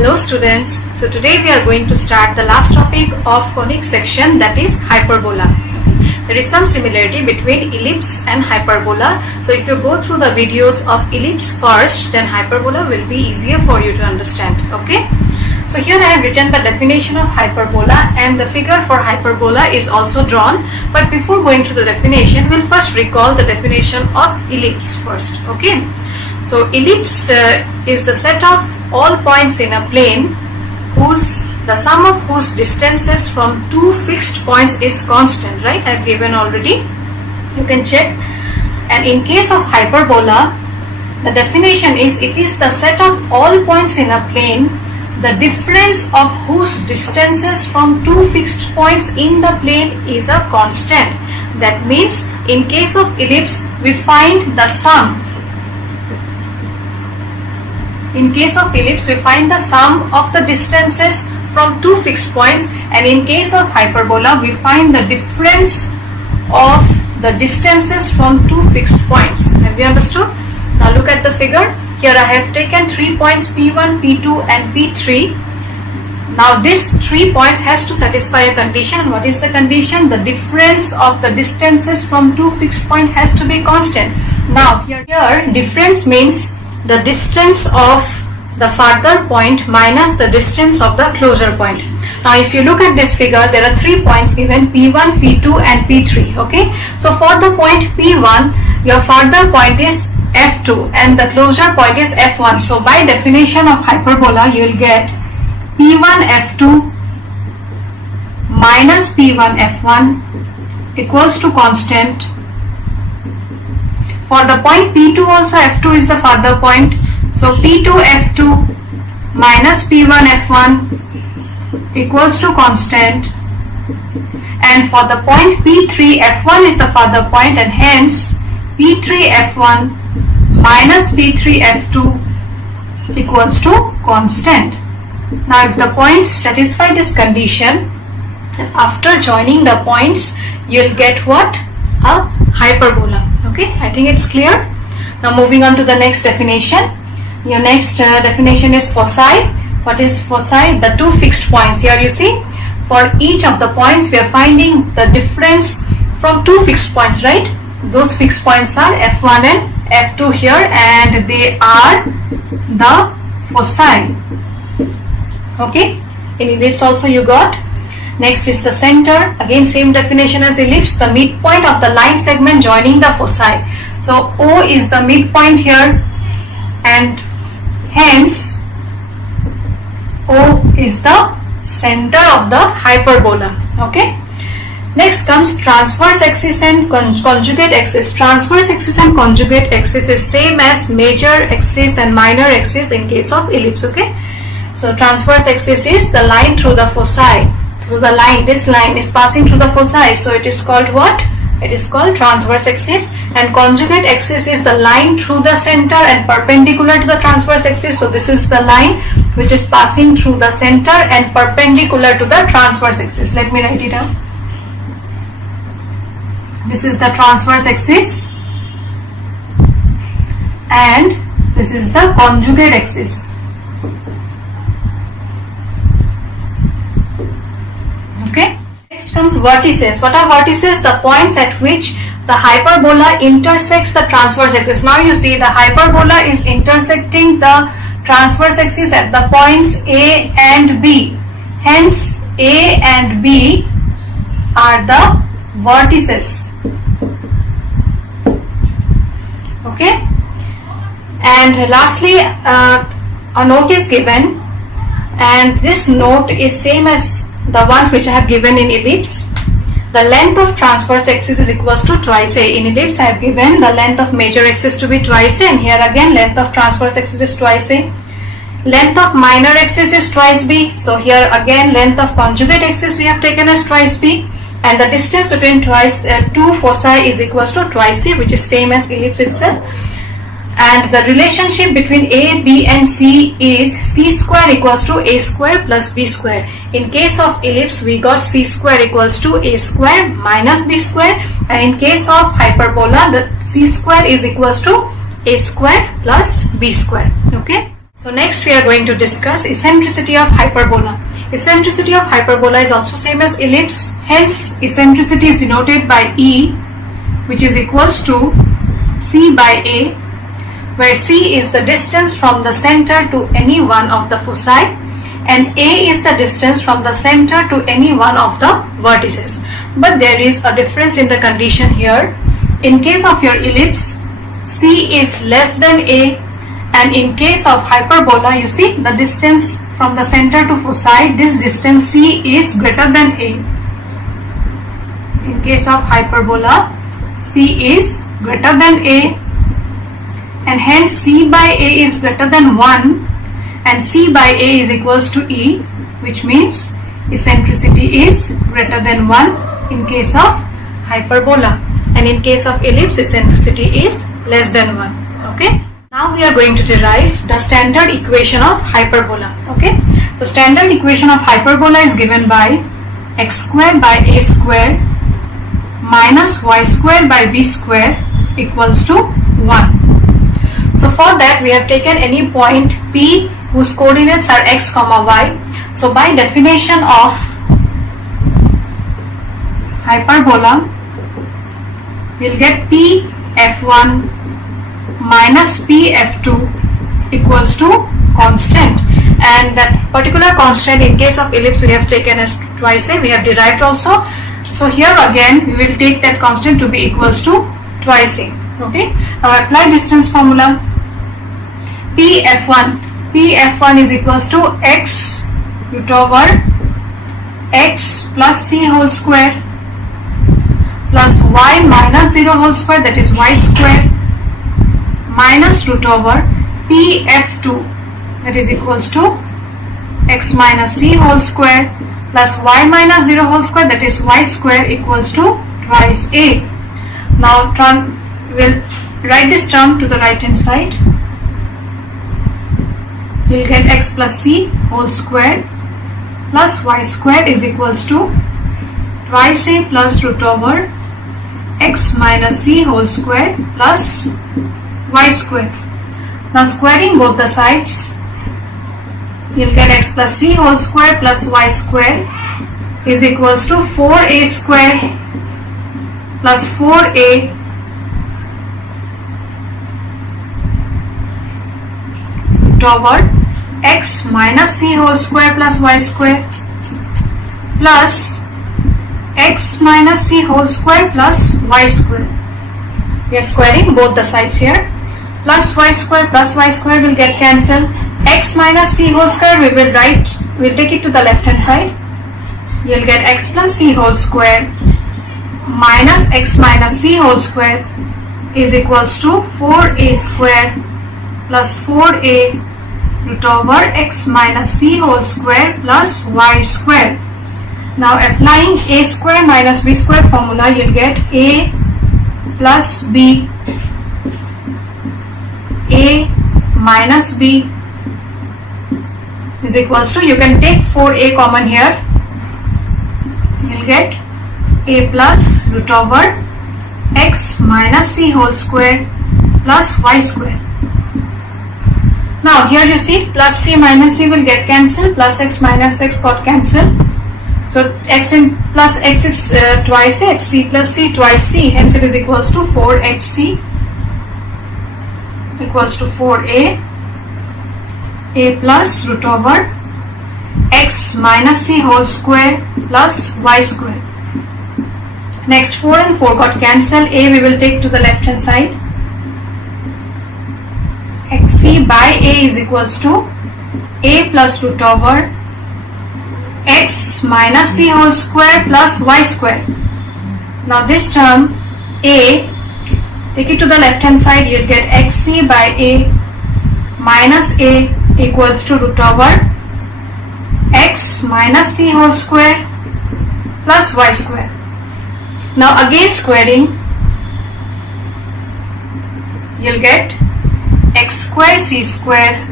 Hello students, so today we are going to start the last topic of conic section, that is hyperbola. There is some similarity between ellipse and hyperbola. So if you go through the videos of ellipse first, then hyperbola will be easier for you to understand. Okay. So here I have written the definition of hyperbola and the figure for hyperbola is also drawn. But before going to the definition, we'll first recall the definition of ellipse first. Okay. So ellipse is the set of all points in a plane the sum of whose distances from two fixed points is constant, right? I have given already. You can check. And in case of hyperbola, the definition is it is the set of all points in a plane, the difference of whose distances from two fixed points in the plane is a constant. That means in case of ellipse, we find the sum. In case of ellipse, we find the sum of the distances from two fixed points, and in case of hyperbola, we find the difference of the distances from two fixed points. Have you understood? Now look at the figure. Here I have taken 3 points P1, P2 and P3. Now this 3 points has to satisfy a condition. What is the condition? The difference of the distances from two fixed points has to be constant. Now here difference means the distance of the farther point minus the distance of the closer point. Now if you look at this figure, there are 3 points given, P1, P2 and P3. Okay. So for the point P1, your farther point is F2 and the closer point is F1. So by definition of hyperbola, you will get P1 F2 minus P1 F1 equals to constant. For the point P2 also, F2 is the farther point. So P2 F2 minus P1 F1 equals to constant. And for the point P3, F1 is the farther point, and hence P3 F1 minus P3 F2 equals to constant. Now if the points satisfy this condition, after joining the points, you'll get what? A hyperbola. Okay, I think it's clear. Now moving on to the next definition. Your next definition is foci. What is foci? The two fixed points. Here you see, for each of the points we are finding the difference from two fixed points, right? Those fixed points are F1 and F2 here, and they are the foci. Okay, in ellipse also you got. Next is the center. Again same definition as ellipse, the midpoint of the line segment joining the foci. So O is the midpoint here, and hence O is the center of the hyperbola. Okay. Next comes transverse axis and conjugate axis. Transverse axis and conjugate axis is same as major axis and minor axis in case of ellipse. Okay. So transverse axis is the line through the foci. So the line, this line is passing through the foci, so it is called what? It is called transverse axis. And conjugate axis is the line through the center and perpendicular to the transverse axis. So this is the line which is passing through the center and perpendicular to the transverse axis. Let me write it down. This is the transverse axis and this is the conjugate axis. Okay. Next comes vertices. What are vertices? The points at which the hyperbola intersects the transverse axis. Now you see the hyperbola is intersecting the transverse axis at the points A and B. Hence A and B are the vertices. Okay. And lastly, a note is given, and this note is same as the one which I have given in ellipse. The length of transverse axis is equals to twice A. In ellipse I have given the length of major axis to be twice A, and here again length of transverse axis is twice A. Length of minor axis is twice B. So here again length of conjugate axis we have taken as twice B, and the distance between two foci is equals to twice C, which is same as ellipse itself. And the relationship between A, B and C is C square equals to A square plus B square. In case of ellipse, we got C square equals to A square minus B square, and in case of hyperbola, the C square is equals to A square plus B square. Okay. So next we are going to discuss eccentricity of hyperbola. Eccentricity of hyperbola is also same as ellipse. Hence eccentricity is denoted by E, which is equals to C by A, where C is the distance from the center to any one of the foci and A is the distance from the center to any one of the vertices. But there is a difference in the condition here. In case of your ellipse, C is less than A, and in case of hyperbola, you see the distance from the center to foci, this distance C is greater than A. In case of hyperbola, C is greater than A, and hence C by A is greater than 1, and C by A is equals to E, which means eccentricity is greater than 1 in case of hyperbola, and in case of ellipse eccentricity is less than 1. Okay. Now we are going to derive the standard equation of hyperbola. Okay. So standard equation of hyperbola is given by x squared by a squared minus y squared by b squared equals to 1. So for that we have taken any point P whose coordinates are x comma y. So by definition of hyperbola, we'll get P f1 minus P f2 equals to constant, and that particular constant in case of ellipse we have taken as twice A, we have derived also. So here again we will take that constant to be equals to twice A. Okay. Now apply distance formula. P f1 is equals to x root over x plus c whole square plus y minus 0 whole square, that is y square, minus root over P f2, that is equals to x minus c whole square plus y minus 0 whole square, that is y square, equals to twice A. Now we'll write this term to the right hand side. We'll get x plus c whole square plus y square is equals to twice A plus root over x minus c whole square plus y square. Now squaring both the sides, you'll get x plus c whole square plus y square is equals to 4a square plus 4a root over x minus c whole square plus y square plus x minus c whole square plus y square. We are squaring both the sides here. Plus y square will get cancelled. X minus c whole square we'll take it to the left hand side. You'll get x plus c whole square minus x minus c whole square is equals to 4a square plus 4a root over x minus c whole square plus y square. Now applying a square minus b square formula, you'll get a plus b, a minus b is equals to, you can take 4a common here, you'll get a plus root over x minus c whole square plus y square. Now here you see plus c minus c will get cancelled, plus x minus x got cancelled. So x in plus x is twice x, c plus c twice c, hence it is equals to 4xc equals to 4a, a plus root over x minus c whole square plus y square. Next 4 and 4 got cancelled, a we will take to the left hand side. xc by a is equals to a plus root over x minus c whole square plus y square. Now this term a, take it to the left hand side, you'll get xc by a minus a equals to root over x minus c whole square plus y square. Now again squaring, you'll get x square c square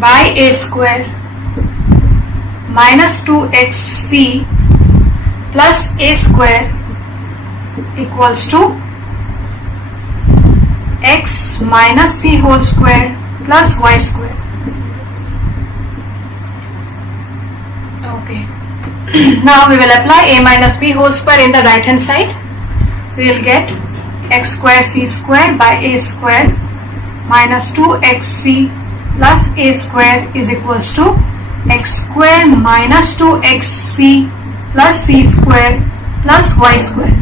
by a square minus 2xc plus a square equals to x minus c whole square plus y square. Okay. Now we will apply a minus b whole square in the right hand side. So you will get x square c square by a square minus 2xc plus a square is equals to x square minus 2xc plus c square plus y square.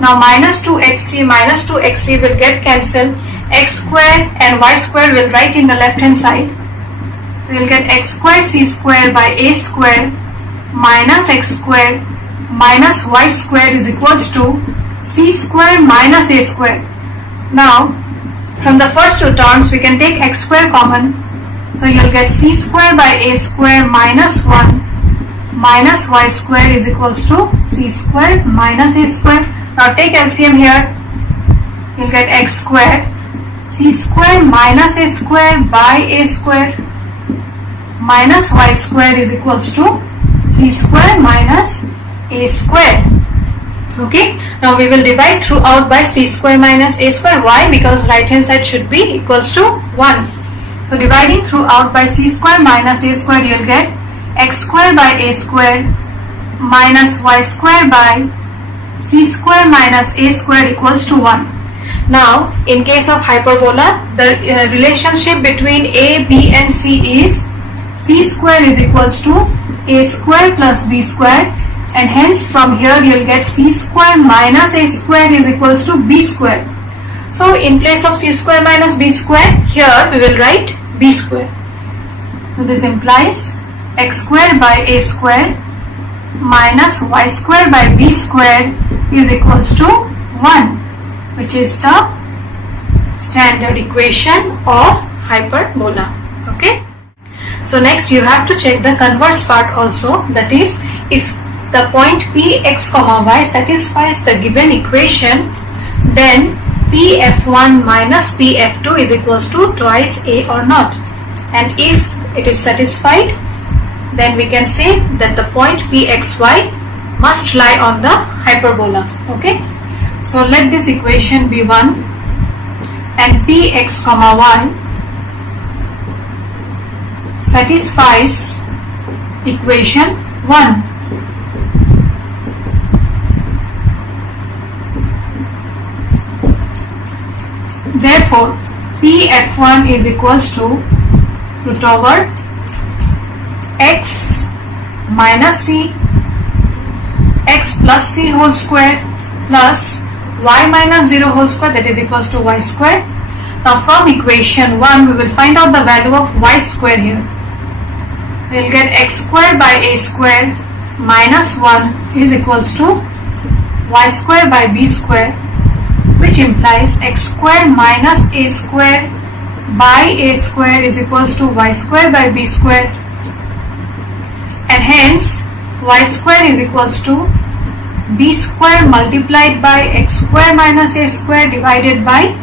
Now minus 2xc will get cancelled. X square and y square will write in the left hand side. So we will get x square c square by a square minus x square minus y square is equals to c square minus a square. Now from the first two terms we can take x square common. So you will get c square by a square minus 1 minus y square is equals to c square minus a square. Now take LCM here. You will get x square c square minus a square by a square minus y square is equals to c square minus a square. Okay, now we will divide throughout by c square minus a square. Why? Because right hand side should be equals to 1. So dividing throughout by c square minus a square, you will get x square by a square minus y square by c square minus a square equals to 1. Now in case of hyperbola, the relationship between a, b and c is c square is equals to a square plus b square, and hence from here you will get c square minus a square is equals to b square. So in place of c square minus b square, here we will write b square. So this implies x square by a square minus y square by b square is equals to 1, which is the standard equation of hyperbola. Okay. So next you have to check the converse part also, that is if the point px comma y satisfies the given equation, then pf1 minus pf2 is equals to twice a or not. And if it is satisfied, then we can say that the point pxy must lie on the hyperbola. Okay. So let this equation be 1 and px comma y satisfies equation 1. Therefore, pf1 is equals to root over x minus c, x plus c whole square plus y minus 0 whole square, that is equals to y square. Now from equation 1 we will find out the value of y square here. So we will get x square by a square minus 1 is equals to y square by b square, which implies x square minus a square by a square is equals to y square by b square, and hence y square is equals to b square multiplied by x square minus a square divided by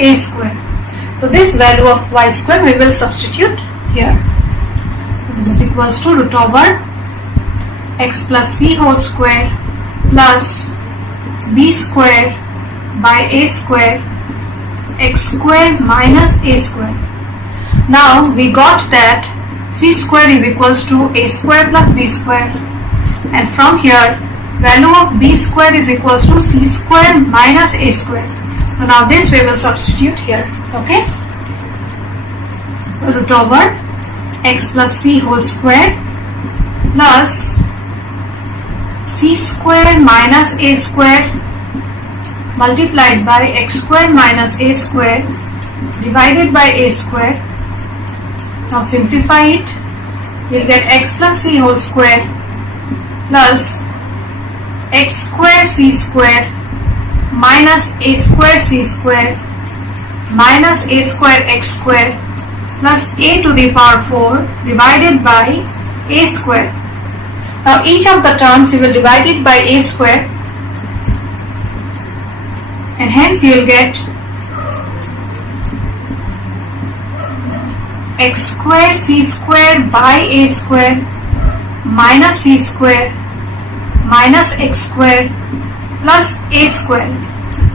a square. So this value of y square we will substitute here. This is equals to root over x plus c whole square plus b square by a square x square minus a square. Now we got that c square is equals to a square plus b square, and from here value of b square is equals to c square minus a square. So now this we will substitute here. Okay. So root over x plus c whole square plus c square minus a square multiplied by x square minus a square divided by a square. Now simplify it. We will get x plus c whole square plus x square c square minus a square c square minus a square x square plus a to the power 4 divided by a square. Now each of the terms you will divide it by a square, and hence you will get x square c square by a square minus c square minus x square plus a square,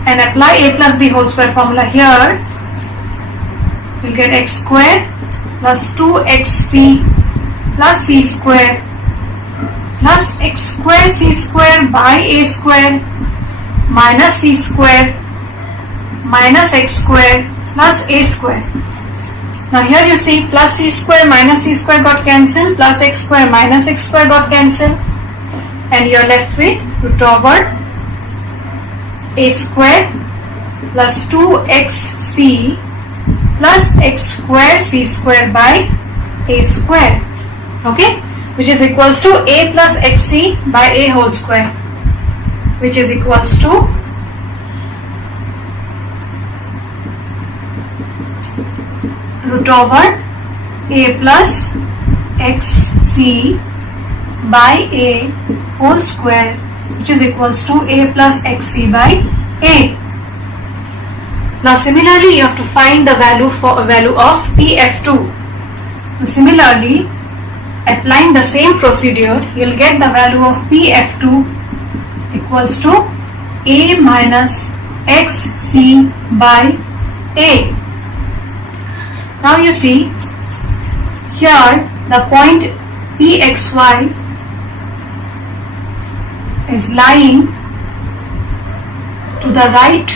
and apply a plus b whole square formula here. we'll get x square plus 2xc plus c square plus x square c square by a square minus c square minus x square plus a square. Now here you see plus c square minus c square got cancelled, plus x square minus x square got cancelled, and you are left with root over a square plus 2xc plus x square c square by a square, okay, which is equals to a plus xc by a whole square, which is equals to root over a plus xc by a whole square, which is equals to a plus xc by a. Now similarly you have to find the value of pf2. Similarly, applying the same procedure, you will get the value of pf2 equals to a minus xc by a. Now you see here the point pxy is lying to the right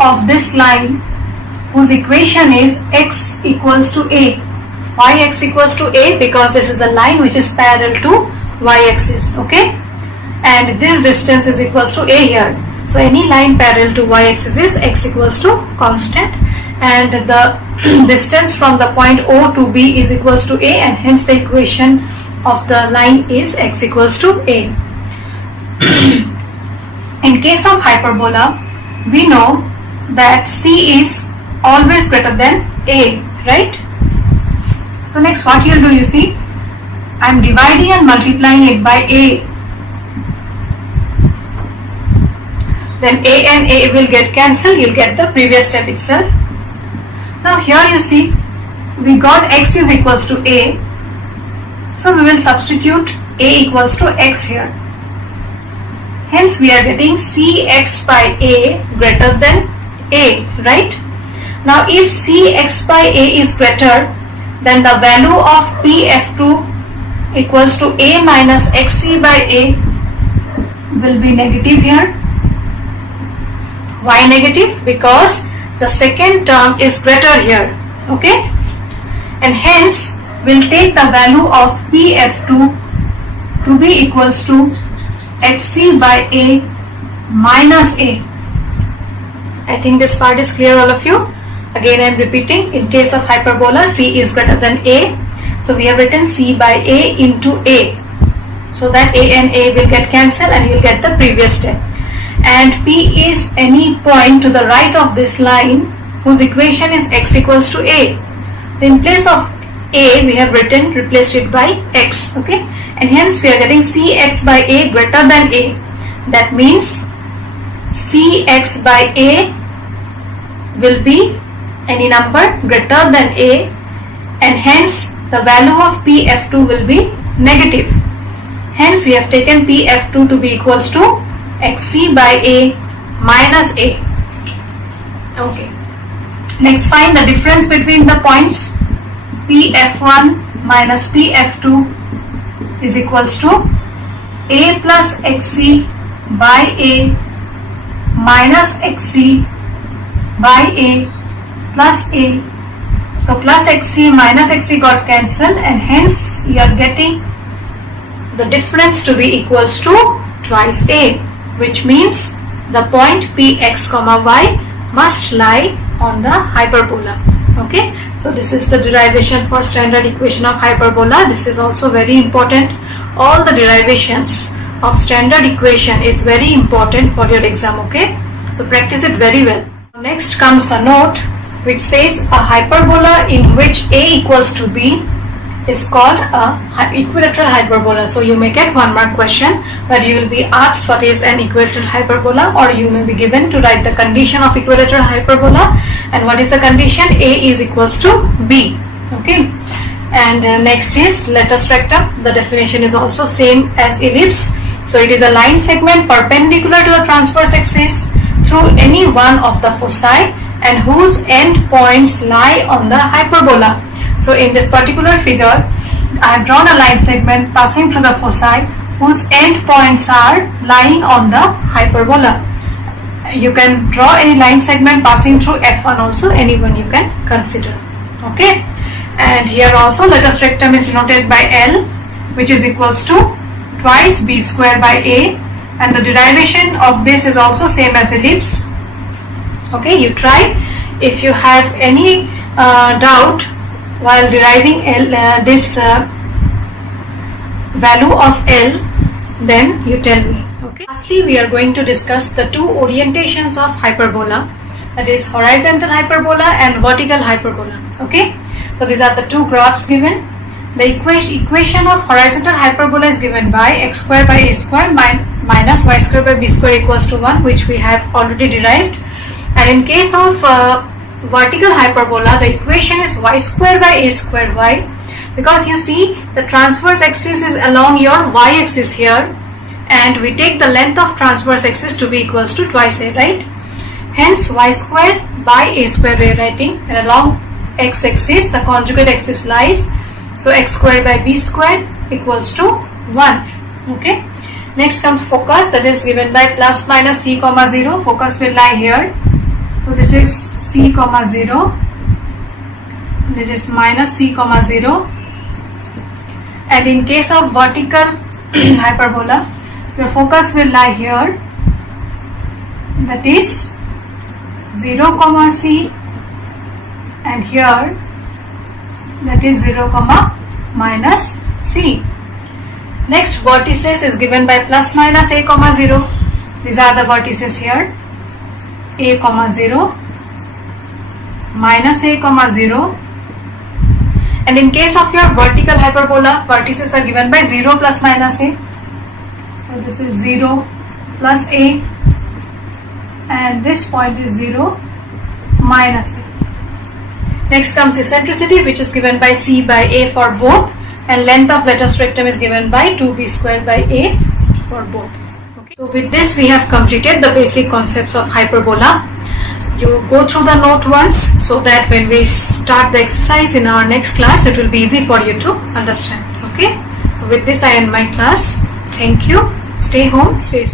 of this line, whose equation is x equals to a. Why x equals to a? Because this is a line which is parallel to y-axis, okay, and this distance is equals to a here. So any line parallel to y-axis is x equals to constant, and the distance from the point O to B is equals to a, and hence the equation of the line is x equals to a. In case of hyperbola, we know that c is always greater than a, right? So next what you'll do, you see, I'm dividing and multiplying it by a. Then a and a will get cancelled, you'll get the previous step itself. Now here you see, we got x is equals to a. So we will substitute a equals to x here. Hence we are getting cx by a greater than a, right? Now if cx by a is greater, then the value of pf2 equals to a minus xc by a will be negative here. Why negative? Because the second term is greater here, okay, and hence we'll take the value of pf2 to be equals to xc by a minus a. I think this part is clear, all of you. Again I am repeating, in case of hyperbola c is greater than a, so we have written c by a into a, so that a and a will get cancelled and you will get the previous step. And p is any point to the right of this line whose equation is x equals to a. So in place of a we have replaced it by x, okay, and hence we are getting cx by a greater than a. That means cx by a will be any number greater than a, and hence the value of pf2 will be negative. Hence we have taken pf2 to be equals to xc by a minus a. Okay, next find the difference between the points. pf1 minus pf2 is equals to a plus xc by a minus xc by a plus a. So plus xc minus xc got cancelled, and hence you are getting the difference to be equals to twice a, which means the point px comma y must lie on the hyperbola. Okay, so this is the derivation for standard equation of hyperbola. This is also very important. All the derivations of standard equation is very important for your exam. Okay, so practice it very well. Next comes a note which says a hyperbola in which a equals to b is called a equilateral hyperbola. So you may get 1 mark question where you will be asked what is an equilateral hyperbola, or you may be given to write the condition of equilateral hyperbola, and what is the condition? A is equals to b. Okay, and next is latus rectum. The definition is also same as ellipse. So it is a line segment perpendicular to the transverse axis through any one of the foci and whose end points lie on the hyperbola. So in this particular figure, I have drawn a line segment passing through the foci whose end points are lying on the hyperbola. You can draw any line segment passing through F1 also, anyone you can consider. Okay, and here also latus rectum is denoted by L, which is equals to twice b square by a, and the derivation of this is also same as ellipse. Okay, you try. If you have any doubt while deriving this value of L, then you tell me. Okay. Lastly, we are going to discuss the two orientations of hyperbola, that is horizontal hyperbola and vertical hyperbola. Okay, so these are the two graphs given. The equation of horizontal hyperbola is given by x square by a square minus y square by b square equals to 1, which we have already derived. And in case of vertical hyperbola, the equation is y square by a square y, because you see the transverse axis is along your y axis here, and we take the length of transverse axis to be equals to twice a, right? Hence y square by a square we are writing, and along x axis the conjugate axis lies, so x square by b square equals to 1. Okay, next comes focus, that is given by plus minus c comma 0. Focus will lie here, so this is c comma 0, this is minus c comma 0. And in case of vertical hyperbola, your focus will lie here, that is 0 comma c, and here that is 0 comma minus c. Next, vertices is given by plus minus a comma 0. These are the vertices here, a comma 0, minus a comma 0. And in case of your vertical hyperbola, vertices are given by 0 plus minus a. So this is 0 plus a, and this point is 0 minus a. Next comes eccentricity, which is given by c by a for both, and length of latus rectum is given by 2b square by a for both. Okay. So with this we have completed the basic concepts of hyperbola. You go through the note once, so that when we start the exercise in our next class, it will be easy for you to understand. Okay. So with this I end my class. Thank you. Stay home. Stay safe.